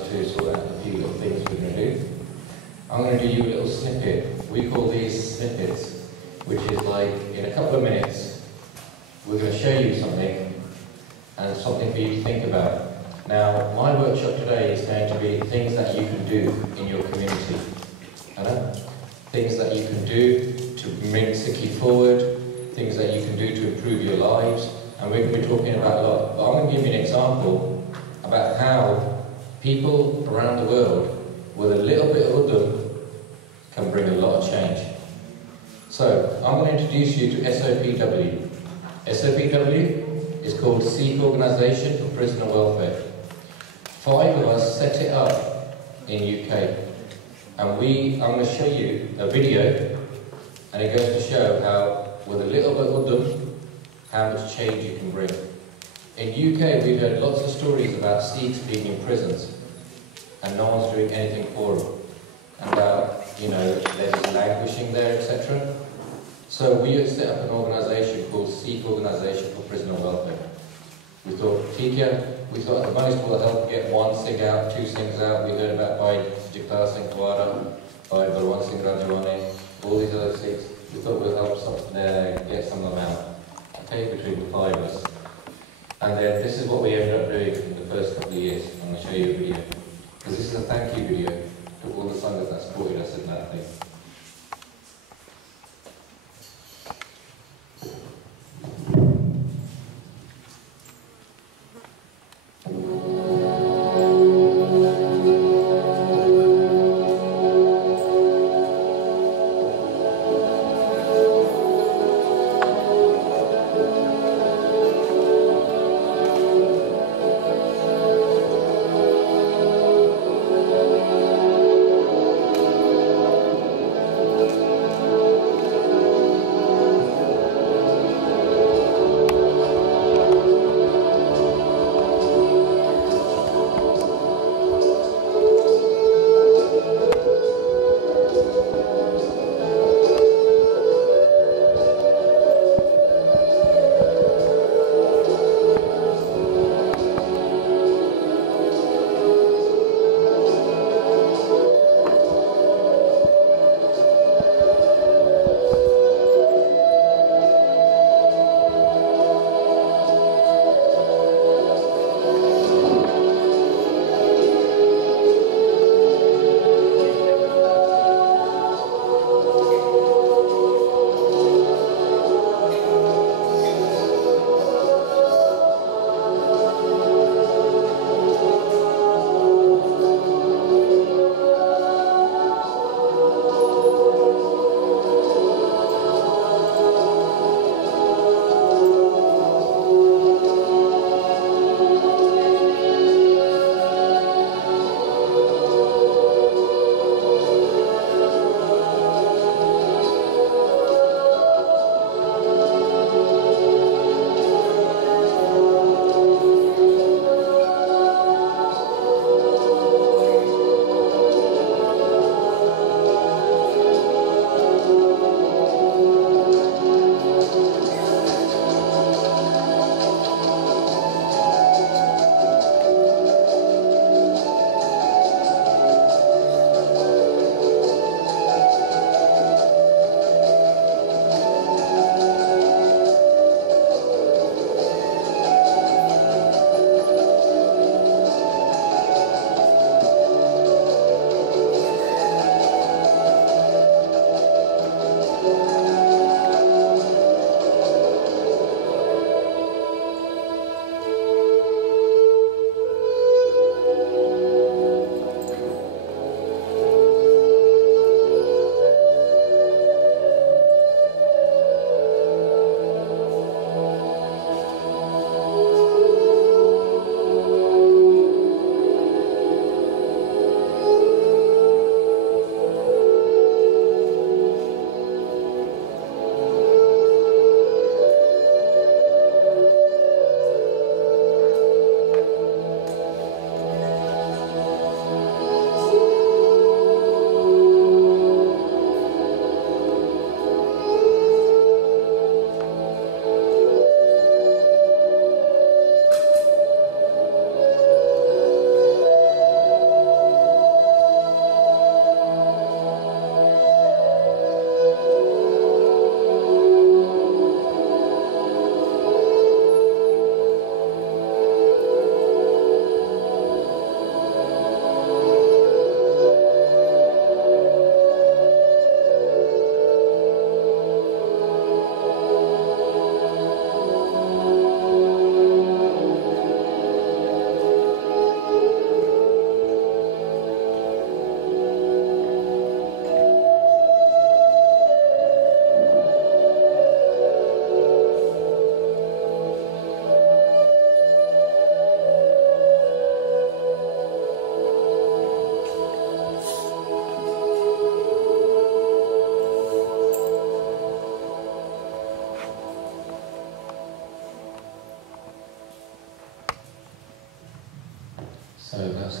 guys to sort out a few little things we're going to do. I'm going to do you a little snippet. We call these snippets, which is like in a couple of minutes, we're going to show you something and something for you to think about. Now, my workshop today is going to be things that you can do in your community. Things that you can do to bring Sikhi forward, things that you can do to improve your lives, and we're going to be talking about a lot. But I'm going to give you an example about how people around the world with a little bit of udum can bring a lot of change. So, I'm going to introduce you to SPOW. SPOW is called Sikh Organisation for Prisoner Welfare. 5 of us set it up in UK. And I'm going to show you a video, and it goes to show how, with a little bit of udum, how much change you can bring. In UK, we've heard lots of stories about Sikhs being in prisons, and no one's doing anything for them. And about, they're just languishing there, etc. So we set up an organisation called Sikh Organisation for Prisoner Welfare. We thought, we thought at the most we'll help get 1 Singh out, 2 Singhs out. We heard about Bhai Jagjit Singh, Bhai Singh Rajwani, all these other Sikhs. We thought we'll help get some of them out, okay, between the 5 of us. And then this is what we ended up doing in the first couple of years. I'm going to show you a video. Because this is a thank you video to all the Sanghas that supported us in that thing.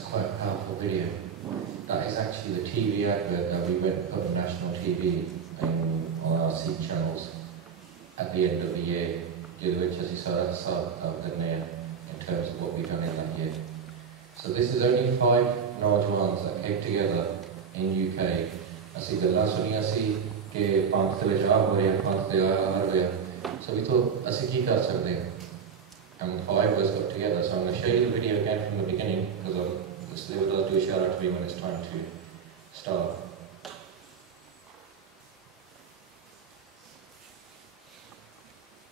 That's quite a powerful video. That is actually the TV advert that we went and put on national TV and on our Sikh channels at the end of the year. In terms of what we've done in that year. So this is only 5 Naujawans that came together in UK. Asi galla suniya si ke panch tele jab ho rahe panch de har gaya. So we thought asi ki kar sakte hain. And 5 of us got together. So I'm going to show you the video again from the beginning because I'll do a shout out to me when it's time to start.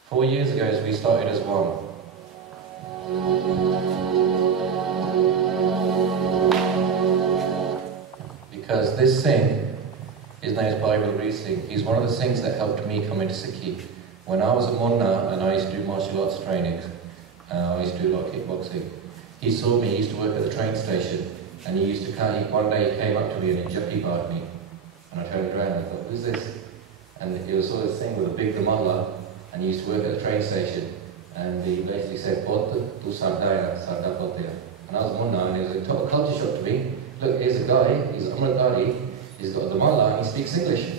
Four years ago, we started as one. Because this Singh, his name is Bhai Jagjit Singh, he's one of the Singhs that helped me come into Sikhi. When I was a Munna and I used to do martial arts training, I used to do a lot of kickboxing, he saw me, he used to work at the train station, and he used to come, one day he came up to me and he jumpy barred me. And I turned around and I thought, who's this? And it was sort of this thing with a big Ramallah, and he used to work at the train station. And he basically said, tu Sardaya, Sarda Potya. And I was Munna, and he was a total culture shock to me. Look, here's a guy, he's Amritari, he's got the Mala, and he speaks English.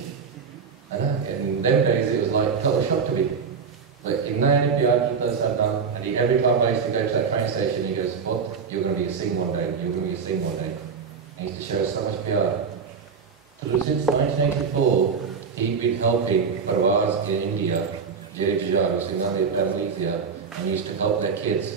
And in them days, it was like total shock to me. But in and every time I used to go to that train station, he goes, Pot, you're going to be a Singh one day, you're going to be a Singh one day. And he used to show us so much pyar. Since 1984, he'd been helping Parwars in India, and he used to help their kids.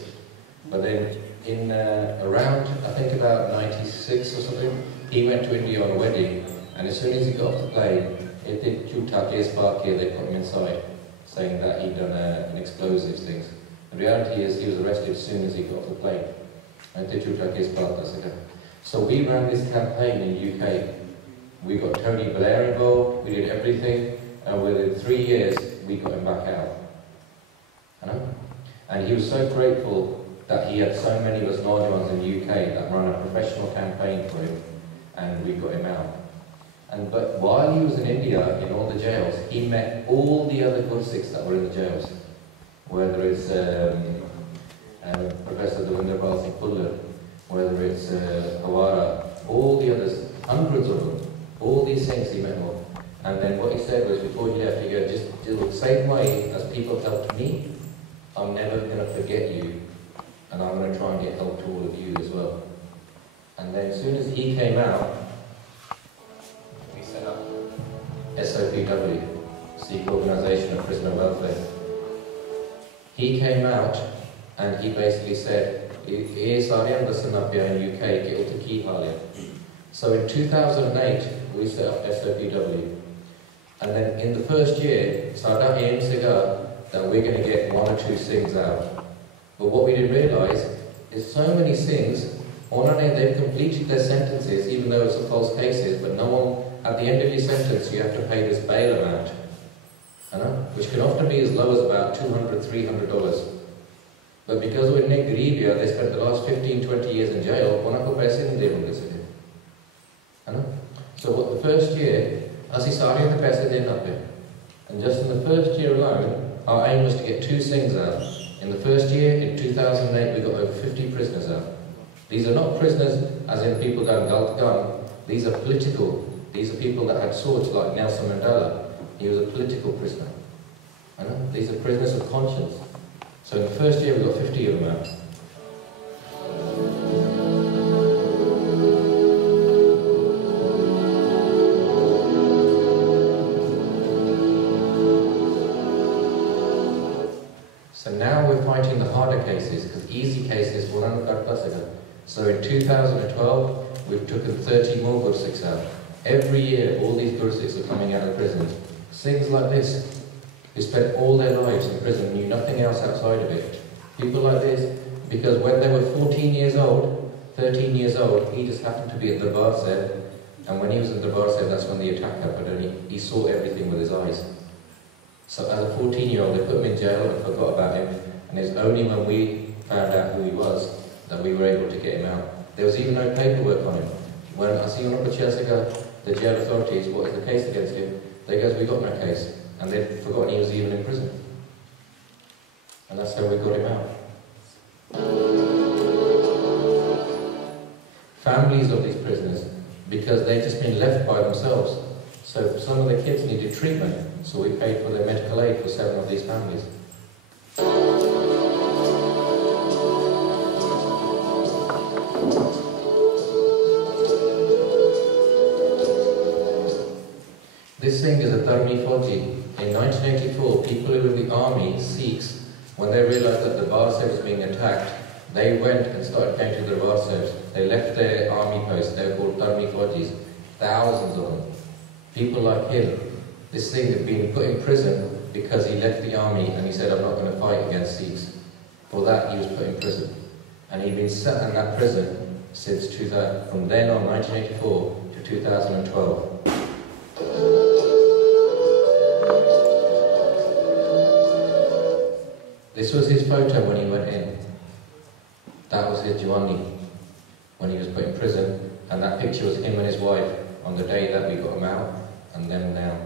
But then in around, I think about 96 or something, he went to India on a wedding, and as soon as he got off the plane, they put him inside, saying that he'd done an explosives things. The reality is he was arrested as soon as he got off the plane. So we ran this campaign in UK. We got Tony Blair involved, we did everything, and within 3 years, we got him back out. And he was so grateful that he had so many of us Naujawans in the UK that ran a professional campaign for him, and we got him out. But while he was in India, in all the jails, he met all the other Gursikhs that were in the jails. Whether it's Professor Devinder Pal Singh Pullar, whether it's Hawara, all the others, hundreds of them, all these things he met all. And then what he said was, before he left, he goes, just the same way as people helped me, I'm never going to forget you, and I'm going to try and get help to all of you as well. And then as soon as he came out, we set up SPOW, Sikh Organisation of Prisoner Welfare. He came out and he basically said, in UK, so in 2008, we set up SPOW. And then in the first year, Sada aim siga that we're going to get 1 or 2 Singhs out. But what we didn't realise is so many Singhs, they've completed their sentences, even though it's a false cases, but no one, at the end of your sentence, you have to pay this bail amount, which can often be as low as about $200, $300. But because we're in Garibia, they spent the last 15, 20 years in jail, so what the first year, and just in the first year alone, our aim was to get 2 Singhs out. In the first year, in 2008, we got over 50 prisoners out. These are not prisoners as in people going gun to gun. These are political. These are people that had swords like Nelson Mandela. He was a political prisoner. These are prisoners of conscience. So in the first year, we got 50 of them out. So now we're fighting the harder cases, because easy cases will not cut us. So in 2012, we've taken 30 more Gursikhs out. Every year, all these Gursikhs are coming out of prison. Singhs like this, who spent all their lives in prison, knew nothing else outside of it. People like this, because when they were 14 years old, 13 years old, he just happened to be at the bar set, and when he was at the bar set, that's when the attack happened, and he saw everything with his eyes. So as a 14-year-old, they put him in jail and forgot about him, and it's only when we found out who he was that we were able to get him out. There was even no paperwork on him. When I see on the jail authorities, what is the case against him? They go, we got no case. And they'd forgotten he was even in prison. And that's how we got him out. families of these prisoners because they'd just been left by themselves. So some of the kids needed treatment, so we paid for their medical aid for 7 of these families. This thing is a Dharmi Fauji. In 1984, people who were in the army, Sikhs, when they realized that the Barseh was being attacked, they went and started going to the Barsehs. They left their army posts. They were called Dharmi Faujis. Thousands of them. People like him. This thing had been put in prison because he left the army and he said, I'm not going to fight against Sikhs. For that, he was put in prison. And he'd been sat in that prison since 2000, from then on, 1984 to 2012. This was his photo when he went in. That was his Jawani when he was put in prison, and that picture was him and his wife on the day that we got him out, and then now.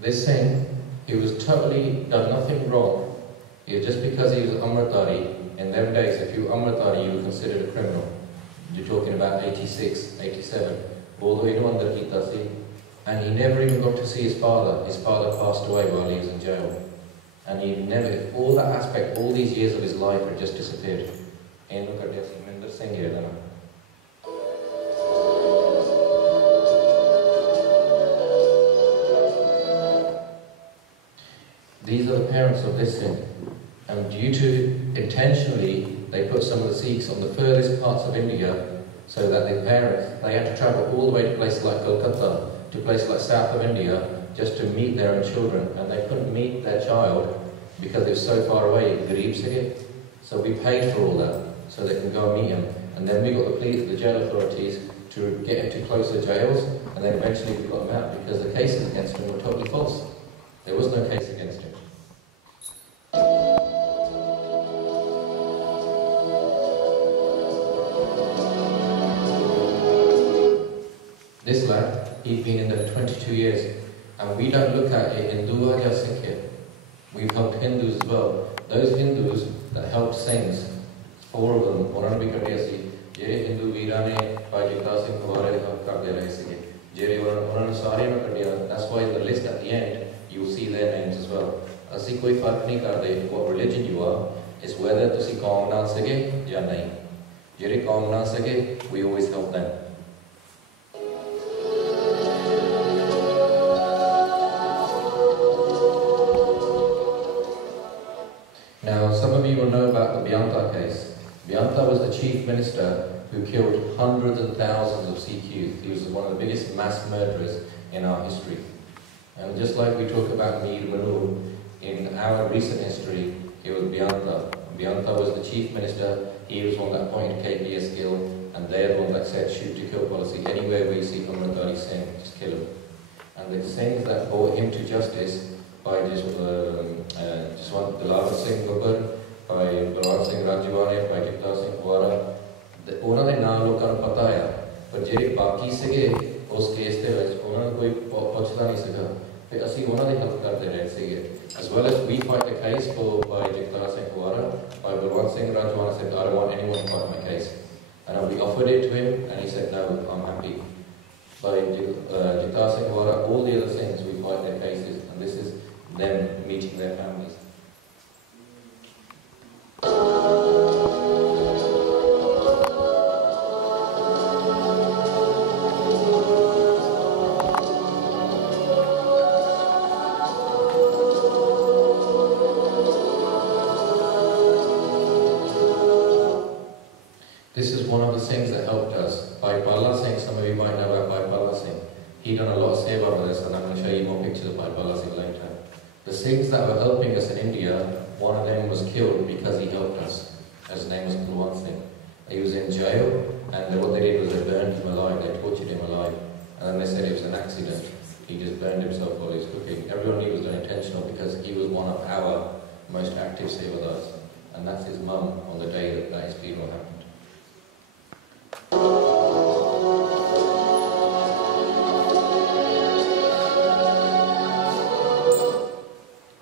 This thing, he was totally done nothing wrong. Just because he was Amritdhari, in them days, if you were Amritdhari, you were considered a criminal. You're talking about 86, 87. All the way to under Kita Singh. And he never even got to see his father. His father passed away while he was in jail. And he never, all that aspect, all these years of his life had just disappeared. And look at this, Minder Singh here, don't I? These are the parents of this thing, and due to intentionally, they put some of the Sikhs on the furthest parts of India, so that the parents, they had to travel all the way to places like Kolkata, to places like south of India, just to meet their own children, and they couldn't meet their child because it was so far away, Garib Singh. So we paid for all that, so they can go and meet him, and then we got the police, the jail authorities, to get him to closer jails, and then eventually we got him out, because the cases against him were totally false. There was no case against him. This lad, he'd been in there 22 years, and we don't look at it in Bhai Jagjit Singh here. We've helped Hindus as well. Those Hindus that helped Singhs, 4 of them, Oran bhi kadhiya si, jehde Hindu veeran ne Bhai Jagjit Singh hawale de help karde rahe sige. Jehde Oran sare nu kadhiya. That's why in the list at the end, you'll see their names as well. Asi koi fark nahi karde what religion you are, it's whether tusi qaum na sake ya nahi. Jehde qaum na sake, we always help them. Now, some of you will know about the Byanta case. Byanta was the chief minister who killed hundreds and thousands of Sikh youth. He was one of the biggest mass murderers in our history. And just like we talk about Mir Manur, in our recent history, it was Byanta. Byanta was the chief minister. He was one that appointed KPS Gill, and they're the one that said shoot to kill policy. Anywhere where you see Amritdhari Singh, just kill him. And the things that brought him to justice by Jaswant Dilawar Singh Babbar, by Balwant Singh Ranjiwane, by Jagjit Singh Kuwara, ਉਹਨਾਂ ਦੇ ਨਾਮ ਲੋਕਾਂ ਨੂੰ ਪਤਾ ਆ, ਪਰ ਜਿਹੜੇ ਬਾਕੀ ਸੀਗੇ ਉਸ ਕੇਸ ਦੇ ਵਿੱਚ ਉਹਨਾਂ ਨੂੰ ਕੋਈ ਪੁੱਛਦਾ ਨਹੀਂ ਸੀਗਾ, ਤੇ ਅਸੀਂ ਉਹਨਾਂ ਦੀ ਹੈਲਪ ਕਰਦੇ ਰਹੇ ਸੀਗੇ. As well as we fight the case for by Jagjit Singh Kuwara, by Balwant Singh Ranjiwane said, I don't want anyone to fight my case. And we offered it to him, and he said, no, I'm happy. By Jagjit Singh Kuwara, all the other things, we fight their cases, and this is them meeting their families. This is one of the things that helped us. Bhai Bala Singh, some of you might know about Bhai Bala Singh. He done a lot of seva with us, and I'm going to show you more pictures of Bhai Bala Singh later. The Sikhs that were helping us in India, one of them was killed because he helped us. His name was Balwant Singh. He was in jail, and what they did was they burned him alive, they tortured him alive, and then they said it was an accident. he just burned himself while he was cooking. Everyone knew it was unintentional because he was one of our most active Sevadars. And that's his mum on the day that his funeral happened.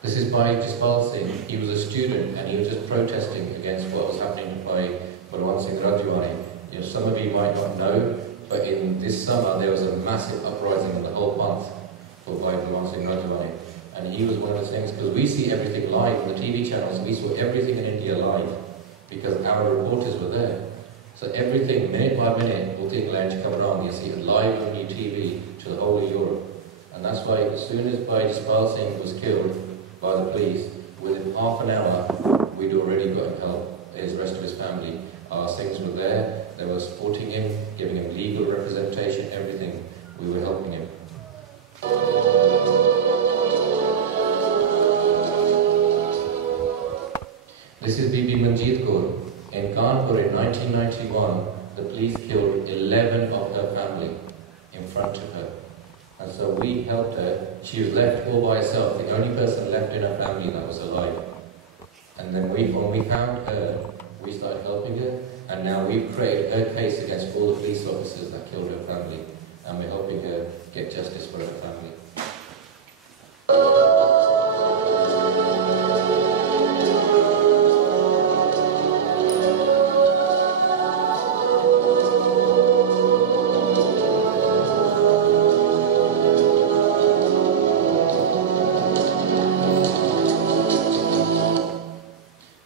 This is Bhai Jagjit Singh. He was a student and he was just protesting against what was happening by Balwant Singh Rajwani. You know, some of you might not know, but in this summer there was a massive uprising in the whole month for Bhai Balwant Singh Rajwani. And he was one of those things, because we see everything live on the TV channels, we saw everything in India live, because our reporters were there. So everything, minute by minute, you see it live on your TV to the whole of Europe. And that's why as soon as Bhai Jagjit Singh was killed by the police, within half an hour, we'd already got him help, his rest of his family. Our Singhs were there, they were supporting him, giving him legal representation, everything. We were helping him. This is Bibi Manjeet Kaur. In Kanpur in 1991, the police killed 11 of her family in front of her. And so we helped her. She was left all by herself, the only person left in her family that was alive. And then when we found her, we started helping her, and now we've created her case against all the police officers that killed her family, and we're helping her get justice for her family.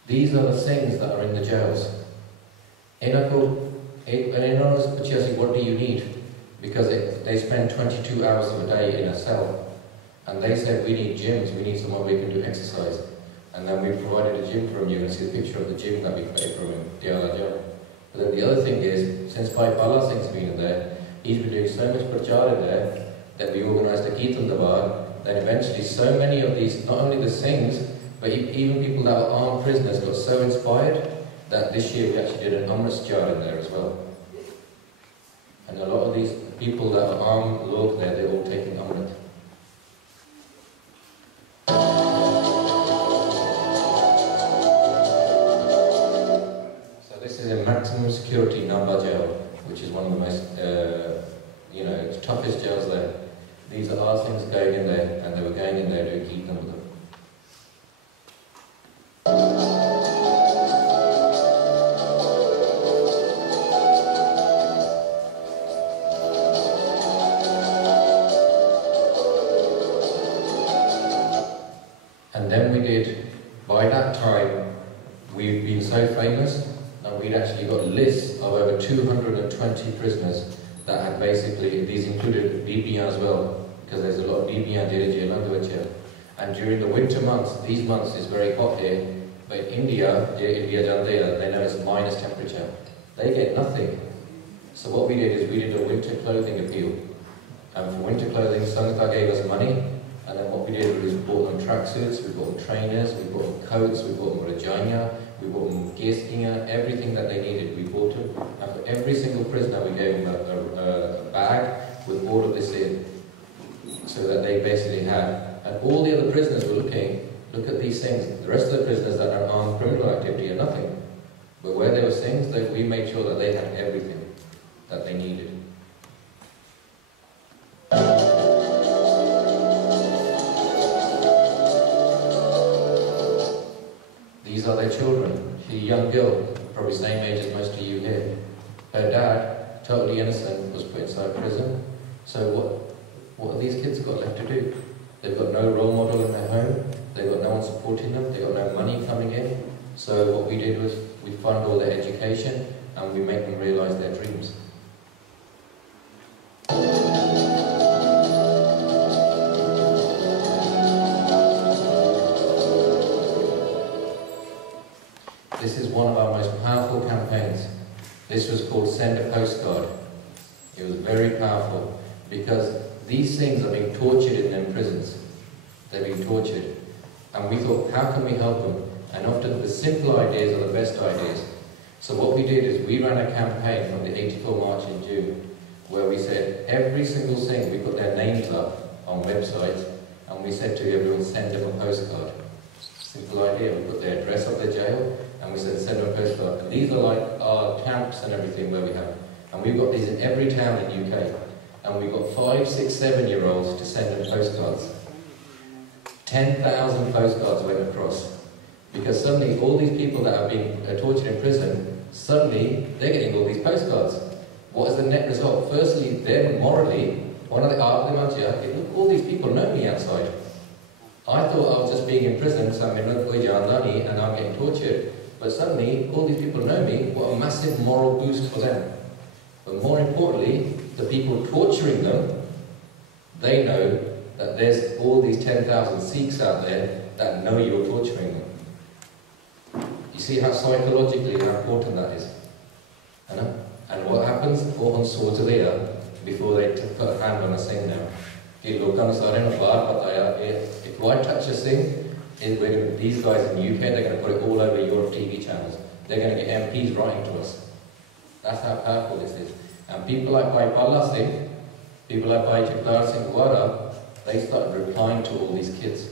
These are the Singhs that are in the jails. What do you need? Because they spend 22 hours of a day in a cell. And they said, we need gyms, we need somewhere we can do exercise. And then we provided a gym for him. You can see the picture of the gym that we created for him, Diala Jam. But then the other thing is, since Bhai Bala Singh's been in there, he's been doing so much prachar in there that we organised a Kirtan Dabar. Then eventually so many of these, not only the Singhs, but even people that were armed prisoners got so inspired that this year we actually did an Amrit jar in there as well. And a lot of these people that are armed lords there, they're all taking Amrit. So this is a maximum security Namba jail, which is one of the most, toughest jails there. These are our things going in there, and they were going in there to keep them with them. And then we did, by that time, we've been so famous that we'd actually got lists of over 220 prisoners that had basically, these included BBN as well, because there's a lot of BBN jail. And during the winter months, these months is very hot here, but India, they know it's minus temperature. They get nothing. So what we did is we did a winter clothing appeal. And for winter clothing, Sangha gave us money. And then what we did was we bought them tracksuits, we bought them trainers, we bought them coats, we bought them rajanya, we bought them gear, everything that they needed, we bought them. And for every single prisoner, we gave them a bag with all of this in, so that they basically had. And all the other prisoners were looking, look at these things. The rest of the prisoners that are armed criminal activity are nothing. But where there were things, we made sure that they had everything that they needed. These are their children. She's a young girl, probably same age as most of you here. Her dad, totally innocent, was put inside prison. So what have these kids got left to do? They've got no role model in their home. They've got no one supporting them. They've got no money coming in. So what we did was we fund all their education and we make them realise their dreams. This is one of our most powerful campaigns. This was called Send a Postcard. It was very powerful because these things are being tortured in their prisons. They're being tortured. And we thought, how can we help them? And often the simple ideas are the best ideas. So what we did is we ran a campaign from the 84 March in June where we said every single thing, we put their names up on websites, and we said to everyone, send them a postcard. Simple idea, we put their address of the jail, and we said, send them a postcard. And these are like our camps and everything where we have. And we've got these in every town in the UK. And we've got 5, 6, 7-year-olds to send them postcards. 10,000 postcards went across. Because suddenly all these people that have been tortured in prison, suddenly they're getting all these postcards. What is the net result? Firstly, then morally, one of the look, all these people know me outside. I thought I was just being in prison, so I'm in and I'm getting tortured. But suddenly, all these people know me. What a massive moral boost for them. But more importantly, the people torturing them, they know that there's all these 10,000 Sikhs out there that know you're torturing them. You see how psychologically how important that is? And what happens? Before they put a hand on a Singh now. If I touch a Singh, these guys in the UK, they're going to put it all over Europe TV channels. They're going to get MPs writing to us. That's how powerful this is. And people like Bhai Singh, people like Bhai Jagjit Singh, they started replying to all these kids.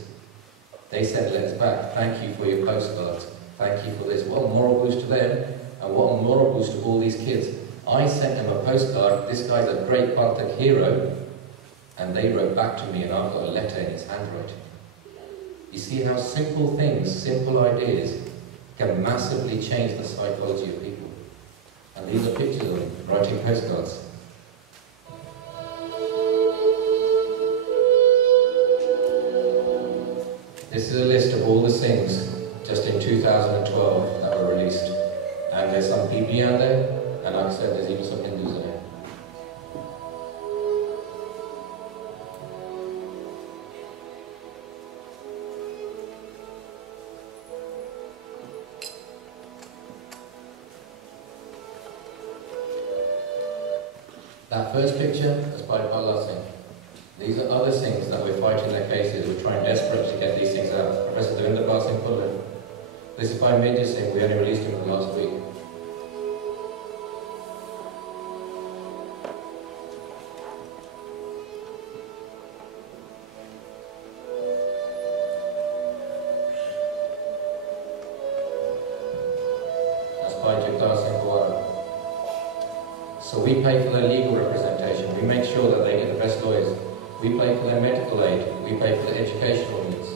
They said, let's back, thank you for your postcards, thank you for this. What a moral boost to them, and what a moral boost to all these kids. I sent them a postcard, this guy's a great Panthak hero, and they wrote back to me, and I've got a letter in his handwriting. You see how simple things, simple ideas, can massively change the psychology of people. And these are pictures of them writing postcards. This is a list of all the Singhs just in 2012 that were released. And there's some PB out there, and like I said, there's even some Hindus in there. That first picture is by Bhai Singh. These are other Singhs that we're fighting their cases. We're trying desperately to get these things out. Professor Devinder Singh Pullen. This is by Bhai Jagjit Singh. We only released him last week. That's by Jagjit Singh. So we pay for their legal representation. We make sure that they get the best lawyers. We pay for their medical aid. We pay for their educational needs.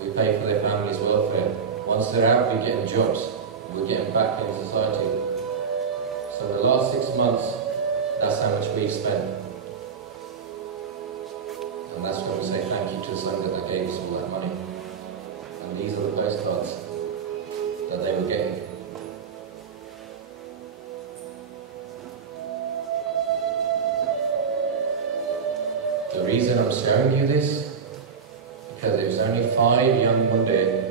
We pay for their family's welfare. Once they're out, we get them jobs. We get them back into society. So the last 6 months, that's how much we've spent. And that's when we say thank you to the Sangha that gave us all that money. And these are the postcards that they were getting. The reason I'm showing you this, because it was only 5 young Munde,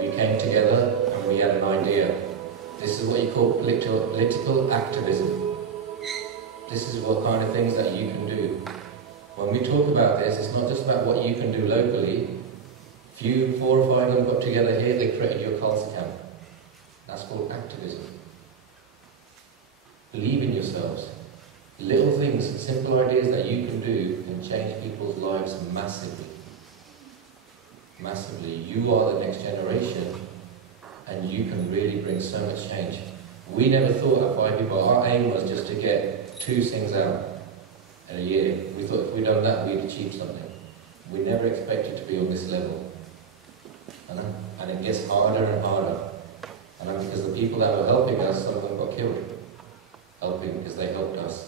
we came together and we had an idea. This is what you call political activism. This is what kind of things that you can do. When we talk about this, it's not just about what you can do locally. If you 4 or 5 of them got together here, they created your Khalsa camp. That's called activism. Believe in yourselves. Little things, simple ideas that you can do can change people's lives massively. Massively. You are the next generation and you can really bring so much change. We never thought at Bhai people, our aim was just to get 2 things out in a year. We thought if we'd done that, we'd achieve something. We never expected to be on this level. And it gets harder and harder. And because the people that were helping us, some of them got killed. Helping because they helped us.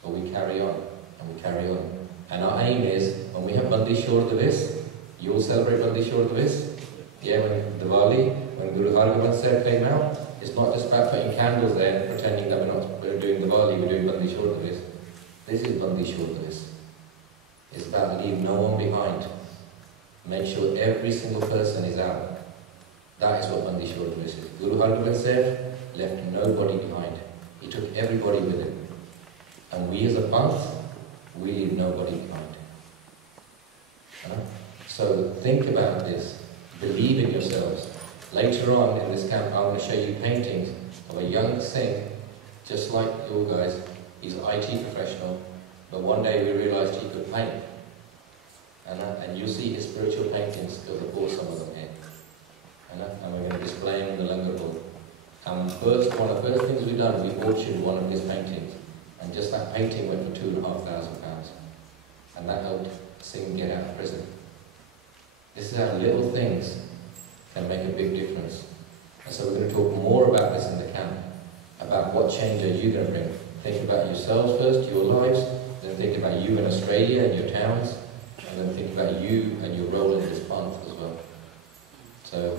But we carry on, and we carry on. And our aim is, when we have Bandi Shore Diwas, you will celebrate Bandi Shore Diwas. Yeah, when Diwali, when Guru Hargobind Sahib came out, it's not just about putting candles there and pretending that we're doing Diwali, we're doing Bandi Shore Diwas. This is Bandi Shore Diwas. It's about leave no one behind. Make sure every single person is out. That is what Bandi Shore Diwas is. Guru Hargobind Sahib left nobody behind. He took everybody with him. And we as a Panth, we leave nobody behind. So think about this. Believe in yourselves. Later on in this camp, I'm going to show you paintings of a young Singh, just like you guys. He's an IT professional, but one day we realized he could paint. And you'll see his spiritual paintings, because I bought some of them here. And we're going to display them in the Langar Hall. And one of the first things we've done, we auctioned one of his paintings. And just that painting went for £2,500. And that helped Singh get out of prison. This is how little things can make a big difference. And so we're going to talk more about this in the camp, about what change are you going to bring. Think about yourselves first, your lives, then think about you in Australia and your towns, and then think about you and your role in this month as well. So,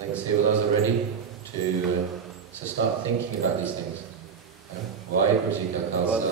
let's see whether those are ready to start thinking about these things. Why Khalsa?